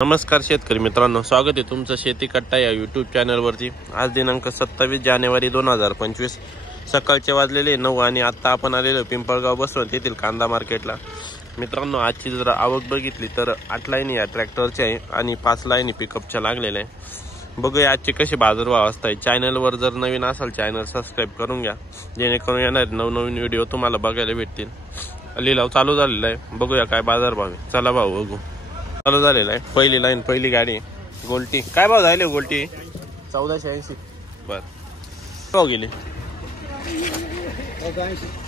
नमस्कार शेतकरी मित्रांनो, स्वागत आहे तुमचं शेती कट्टा या यूट्यूब चॅनलवरती। आज दिनांक 27 जानेवारी 2025 सकाळचे वाजलेले 9 आणि आता आपण आलेलो पिंपळगाव बसवंत येथील कांदा मार्केटला। मित्रांनो, आजची जर आवक बघितली तर 8 लाईनी या ट्रॅक्टरच्या आहे आणि 5 लाईनी पिकअपच्या लागलेल्या आहे। बघूया आजचे कसे बाजारभाव असतात। चॅनलवर जर नवीन असाल चॅनल सबस्क्राईब करून घ्या, जेणेकरून येणारे नवनवीन व्हिडिओ तुम्हाला बघायला भेटतील। लिलाव चालू झालेला आहे, बघूया काय बाजारभाव आहे। चला भाऊ बघू। चालू झालेला आहे पहिली लाईन, पहिली गाडी गोल्टी। काय भाव झाले गोल्टी? 1480। बर, भाव गेले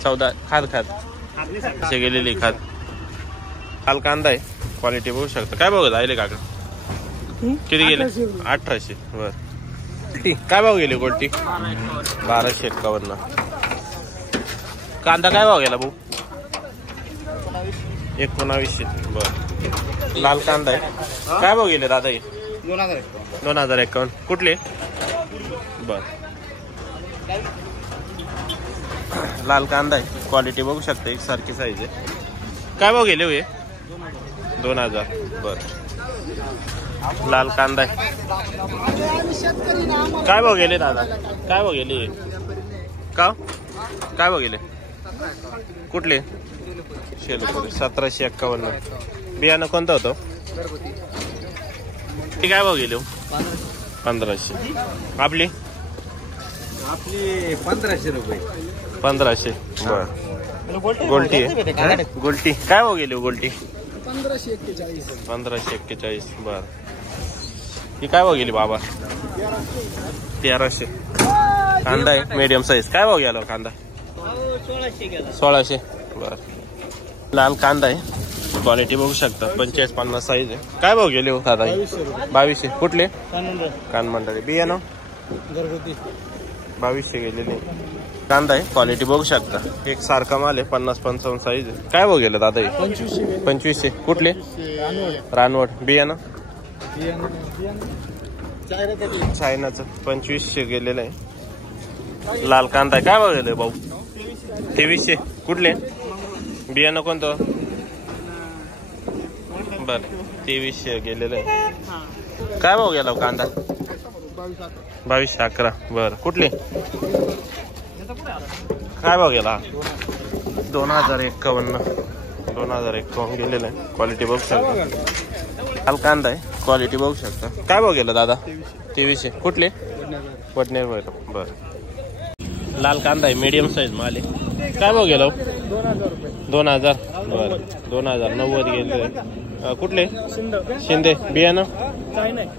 14 खाद असे गेलेली खाद। काल कांदा आहे, क्वालिटी बघू शकता। काय भाव झाले काका? किती गेले? 1800। बर, काय भाव गेले गोल्टी? 1251। कांदा काय भाव गेला भाऊ? 1900। बर, लाल कांदा आहे। काय भाव गेले दादा? 2051। कुठले? बर, लाल कांदा आहे, क्वालिटी बघू शकता, एक सारखी साईज आहे। काय भाव गेले हुए? 2000। बर, लाल कांदा आहे। काय भाव गेले दादा? काय भाव गेले का? काय भाव गेले? कुठले? शेलपुरी 1751। बियाणं कोणतं होतं? काय भाव गेले? 1500। आपली 1500 रुपये। 1500। बर, गोल्टी आहे। गोल्टी काय भाव गेले गोल्टी? 1541। 1541। बर, ही काय भाव गेली बाबा? 1300। कांदा आहे मीडियम साईज। काय भाव गेला कांदा? 1600। बर, लाल कांदा आहे, क्वालिटी बघू शकता, 45-50 साईज आहे। काय भाव गेले हो दादा? 2200। कुठले? कान मंडळी। बियाणं घरगुती 2200 गेलेले। कांदा आहे, क्वालिटी बघू शकता, एक सारखा माल आहे, 50-55 साईज आहे। काय भाव गेलं दादा? 2500। कुठले? रानवड। बियाणं चायनाचं 2500 गेलेलं आहे। लाल कांदा आहे, काय भाव गेले भाऊ? 2300। कुठले? बियाणं कोणतं? बर, 2300 गेलेलं आहे। काय भाव गेला कांदा? 2211। बर, कुठले? काय भाव गेला? 2051। 2051 गेलेलं आहे, क्वालिटी बघू शकता। लाल कांदा आहे, क्वालिटी बघू शकता। काय भाव गेला दादा? 2300। कुठले? वडनेर। बर, लाल कांदा आहे, मीडियम साईज माल आहे। काय भाव गेला? 2000। बर, 2090 गेले। कुठले? शिंदे। बियाणं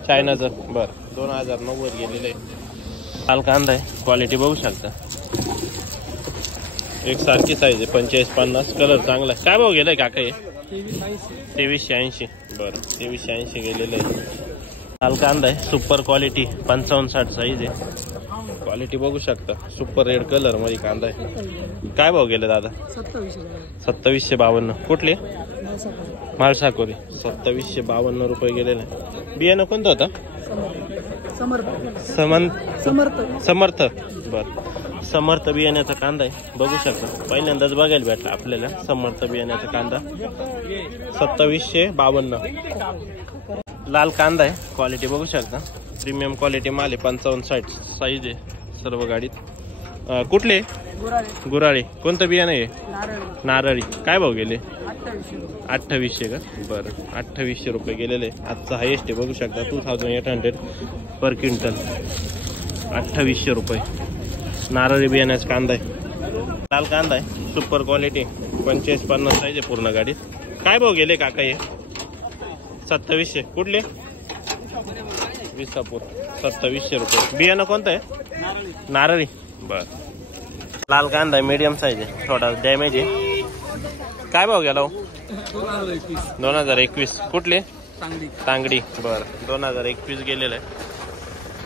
चायनाचं। बर, 2090 गेलेले आहे। लाल कांदा आहे, क्वालिटी बघू शकता, एक सारखी साईज आहे, 45-50। कलर चांगला आहे। काय भाव गेलाय काका? 2380। बर, 2380 गेलेलं आहे। लाल कांदा आहे, सुपर क्वालिटी, 55-60 साईज आहे, क्वालिटी बघू शकता, सुपर रेड कलर मध्ये कांदा आहे। काय भाव गेले दादा? 2752। कुठले? माळसाकोरी। 2752 रुपये गेलेले। बियाणं कोणतं होतं? समर्थ। बर, समर्थ बियाण्याचा कांदा आहे, बघू शकता, पहिल्यांदाच बघायला भेटला आपल्याला समर्थ बियाण्याचा कांदा। 2752। लाल कांदा आहे, क्वालिटी बघू शकता, प्रीमियम क्वालिटी माल आहे, 55-60 साईज आहे सर्व गाडीत। कुठले? गुराळे। कोणतं बियाणं आहे? नारळी। काय भाव गेले? 2800 का? बरं, 2800 रुपये गेलेले। आजचा हायेस्ट आहे, बघू शकता, 2800 पर क्विंटल। 2800 रुपये नारळी बियाण्याचा कांदा आहे। लाल कांदा आहे, सुपर क्वालिटी, 45-50 साईज आहे पूर्ण गाडीत। काय भाव गेले काका? हे 2700। कुठले? विसापूर। 2700 रुपये। बियाणं कोणतं आहे? नारळी। बर, लाल कांदा आहे, मीडियम साईज आहे, थोडा डॅमेज आहे। काय भाव गेला? 2021। कुठले? तांगडी। बर, 2021 गेलेलं आहे,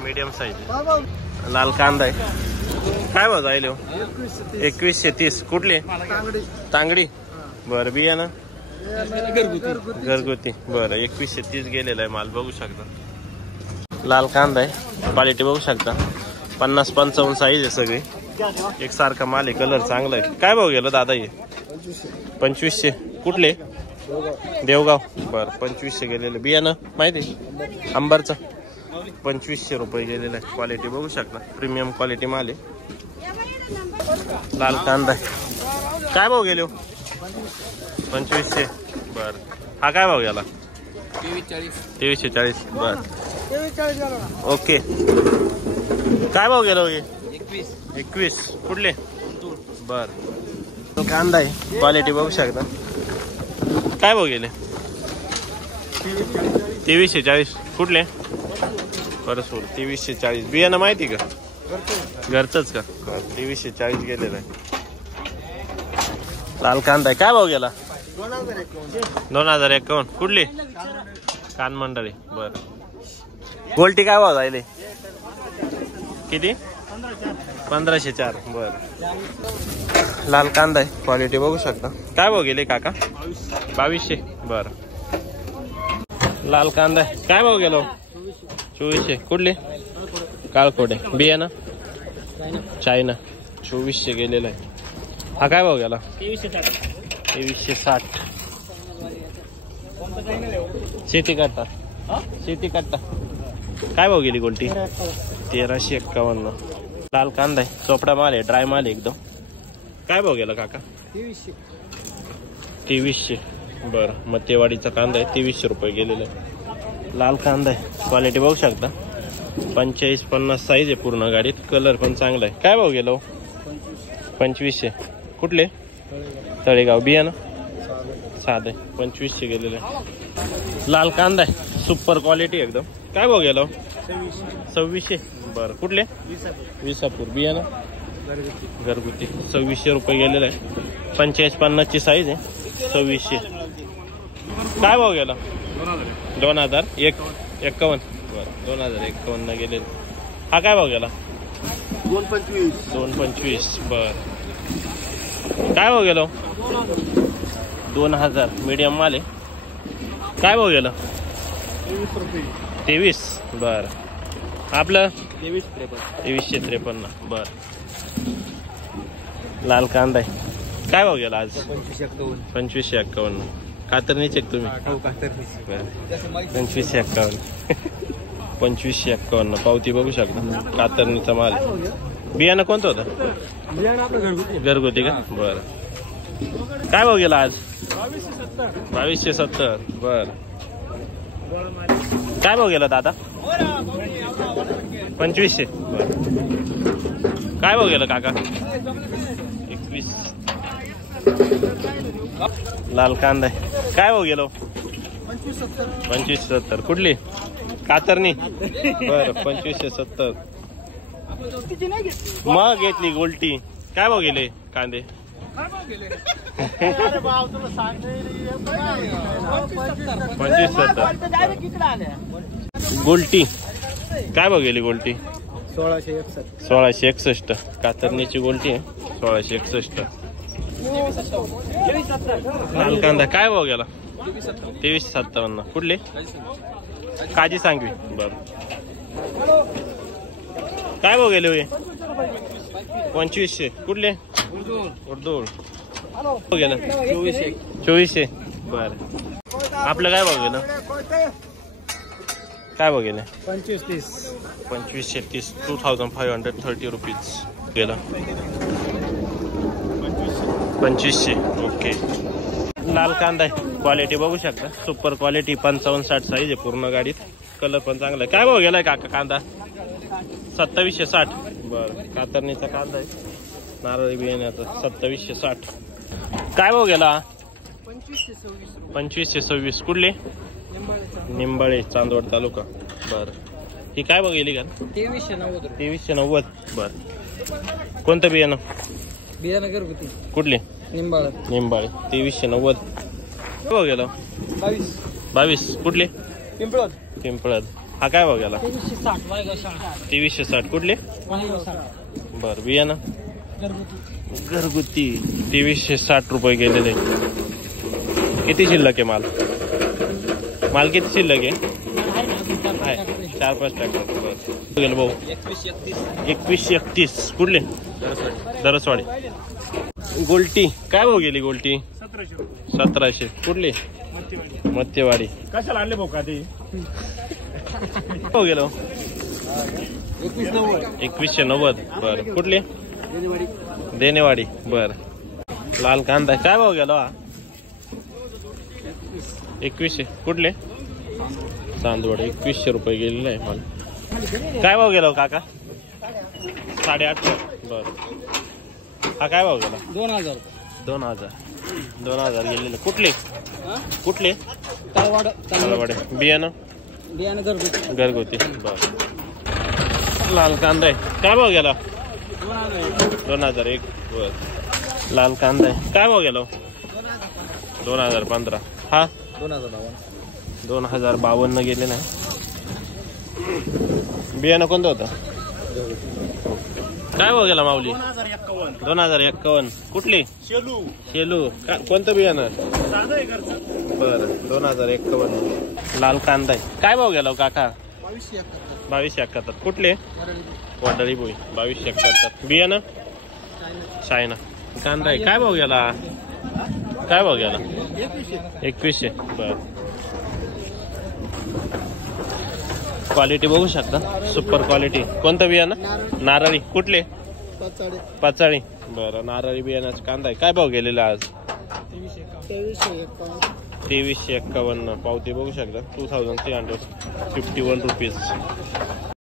मीडियम साईज आहे। लाल कांदा आहे, काय भाव जाईल? 2130। कुठले? तांगडी। बर, बियाणं घरगुती। बर, 2130 गेलेला आहे माल, बघू शकता। लाल कांदा आहे, क्वालिटी बघू शकता, 50-55 साईज आहे सगळी, एक सारखा माल आहे, कलर चांगला आहे। काय भाव गेला दादा? हे 2500। कुठले? देवगाव बर 2500 गेलेलं. बियाणं माहिती अंबरचं 2500 रुपये गेलेलं आहे. क्वालिटी बघू शकता, प्रीमियम क्वालिटी माल आहे. लाल कांदा आहे. काय भाव गेले हो? 2500 बर. हा काय भाव गेला? 2340 बर. ओके. काय भाव गेला? 21 कुठले? बर. कांदा आहे, क्वालिटी बघू शकता. काय भाव गेले? 2340 कुठले? परसूर 2340. बियाणं माहिती का? घरचंच का? 2340 गेलेलं आहे. लाल कांदा आहे. काय भाव गेला? 2051 कुठली? कान मंडळी बर. गोल्टी काय भाव जायले? किती? 1504 बर. लाल कांदा आहे, क्वालिटी बघू शकता. काय भाव गेले काका? 2200 बर. लाल कांदा आहे. काय भाव गेलो? 2400 कुठले? काळकोडे. बियाणं चायना 2400 गेलेला आहे. हा काय भाव गेला? 2360. शेती करता काय भाव गेली गोल्टी? 1351. लाल कांदा आहे, चोपडा माल आहे, ड्राय माल आहे एकदम. काय भाव गेला काका? 2300 बर. मतेवाडीचा कांदा आहे, 2300 रुपये गेलेला आहे. लाल कांदा आहे, क्वालिटी बघू शकता. 45-50 साईज आहे पूर्ण गाडीत. कलर पण चांगला आहे. काय भाव गेलो? 2500 कुठले? तळेगाव. बियाणं साधे 2500 गेलेलं आहे. लाल कांदा आहे, सुपर क्वालिटी एकदम. काय भाव गेलो? 2600 बर. कुठले? विसापूर. बियाणं घरगुती 2600 रुपये गेलेलं आहे. 45-50 ची साईज आहे, 2600. काय भाव गेला? 2051 बर. 2051 गेलेलं. हा काय भाव गेला? 225 बर. काय भाव गेलो? 2000 मीडियम माल आहे. काय भाव गेला? 23 बर. आपलं 2353 बर. लाल कांदा आहे. काय भाव गेला आज? 2551. कातरणी चेक तुम्ही? 2551 2551 पावती बघू शकता. कातरणीचा माल. बियाणं कोणतं होतं? घरगुती का बर. काय भाव गेला आज? 2270 बर. काय भाव गेला दादा? 2500 बर. काय भाव गेला काका? 21. लाल कांदा आहे. काय भाव गेलो? 2570 कुठली? कातरणी बर. 2570 मग घेतली गोल्टी. काय भाव गेले कांदे? 2570 गोल्टी. काय भाव गेली गोल्टी? 1661 कातरणीची गोल्टी आहे. 1661. लाल कांदा काय भाव गेला? 2357 कुठले? काजी सांगवी बर. काय भाव गेले? 2500 कुठले? उर्दूळ. गेलं 2400 बर. आपलं काय भाव गेलं? काय भाव गेले? 2530 2530 रुपीज गेलं. 2500 ओके. लाल कांदा आहे, क्वालिटी बघू शकता. सुपर क्वालिटी 55-60 साईज आहे पूर्ण गाडीत. कलर पण चांगला आहे. काय भाव गेलाय काका कांदा? 2760 बर. कातरणीचा कांदा आहे, नारळी बियाण्याचा. 2760. काय भाव गेला? 2526 कुठले? निंबाळे चांदवड तालुका बर. ही काय भाव गेली का? 2390 बर. कोणतं बियाणं? बियाणं घरगुती कुठली? निंबाळे 2390. काय भाव गेला? 22 कुठले? पिंपळद. हा काय भाव गेला? 2360 कुठले? बर. बियाणं घरगुती 2360 रुपये गेलेले. किती शिल्लक आहे माल? किती शिल्लक आहे? 4-5 ट्रॅक्टर गेलं भाऊ. 2131 कुठले? दरसवाडी. गोल्टी काय भाव गेली? गोल्टी 1700 कुठली? मत्यवाडी कशाला आणले भाऊ का ते हो गेलो 2190 2190. बर कुठली देनेवाडी. बर लाल कांदा काय भाव गेलो हा 2100. कुठले चांदवड 2100 रुपये गेलेला आहे माल. काय भाव गेलो काका 850. बर हा काय भाव गेला 2000 2000 गेलेले. कुठले कुठले तळवाड तलवाडे बियाणं बियाणं घरगुती घरगुती. बर लाल कांदा आहे काय भाव गेला 2001. बर लाल कांदा आहे काय भाव गेलो 2015. हा 2052 गेले ना. बियाणं कोणतं होतं काय भाव गेला माऊली 2051. कुठली शेलू कोणतं बियाणं बरं 2051. लाल कांदा आहे काय भाव गेला काका 2271. कुठले वडाळी बोई 2271. बियाणं चायना कांदा आहे काय भाव गेला 2100. बर क्वालिटी बघू शकता सुपर क्वालिटी. कोणतं बियाणं नारळी. कुठले पाचाळी. बरं नारळी बियाणाचा कांदा आहे काय भाव गेलेला आज 2351. पावती बघू शकता 2351 रुपीज.